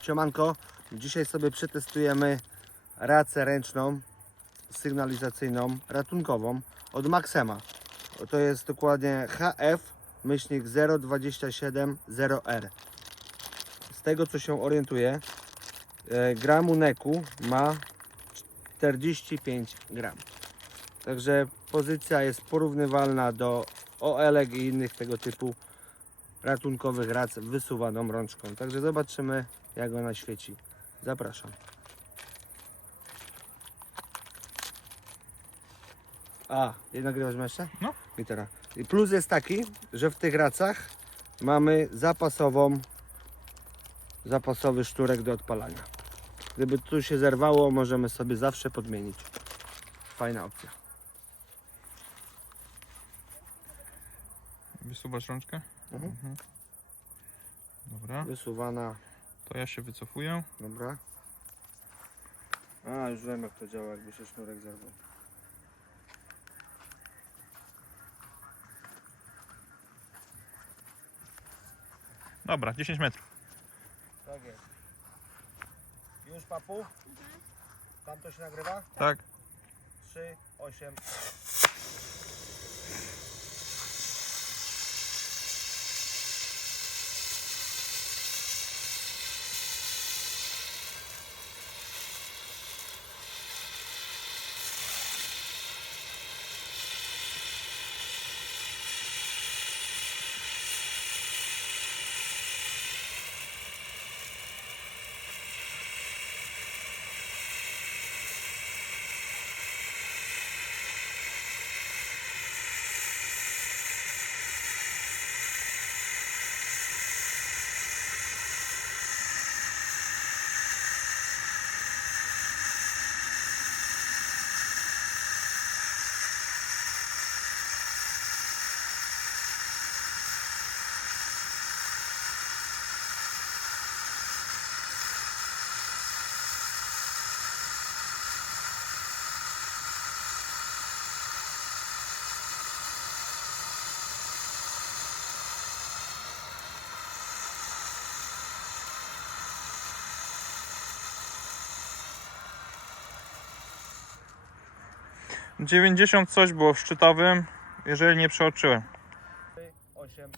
Siemanko, dzisiaj sobie przetestujemy racę ręczną, sygnalizacyjną, ratunkową od Maxema. To jest dokładnie HF myślnik 0270R. Z tego co się orientuję, e, gram uneku ma 45 gram. Także pozycja jest porównywalna do OLEG i innych tego typu ratunkowych rac wysuwaną rączką. Także zobaczymy jak ona świeci. Zapraszam. A, nie nagrywasz jeszcze? No. I teraz. I plus jest taki, że w tych racach mamy zapasową zapasowy szturek do odpalania. Gdyby tu się zerwało, możemy sobie zawsze podmienić. Fajna opcja. Wysuwasz rączkę? Mhm. Mhm. Dobra, Wysuwana, to ja się wycofuję. dobra. A, już wiem jak to działa, jakby się sznurek zerwał. Dobra, 10 metrów. Tak jest. Już papu? Tam to się nagrywa? Tak. 3, 8. Dziewięćdziesiąt coś było w szczytowym, jeżeli nie przeoczyłem. 3, 8.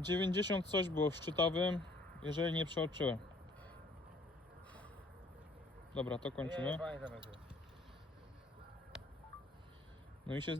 Dziewięćdziesiąt coś było w szczytowym, jeżeli nie przeoczyłem. Dobra, to kończymy. No i się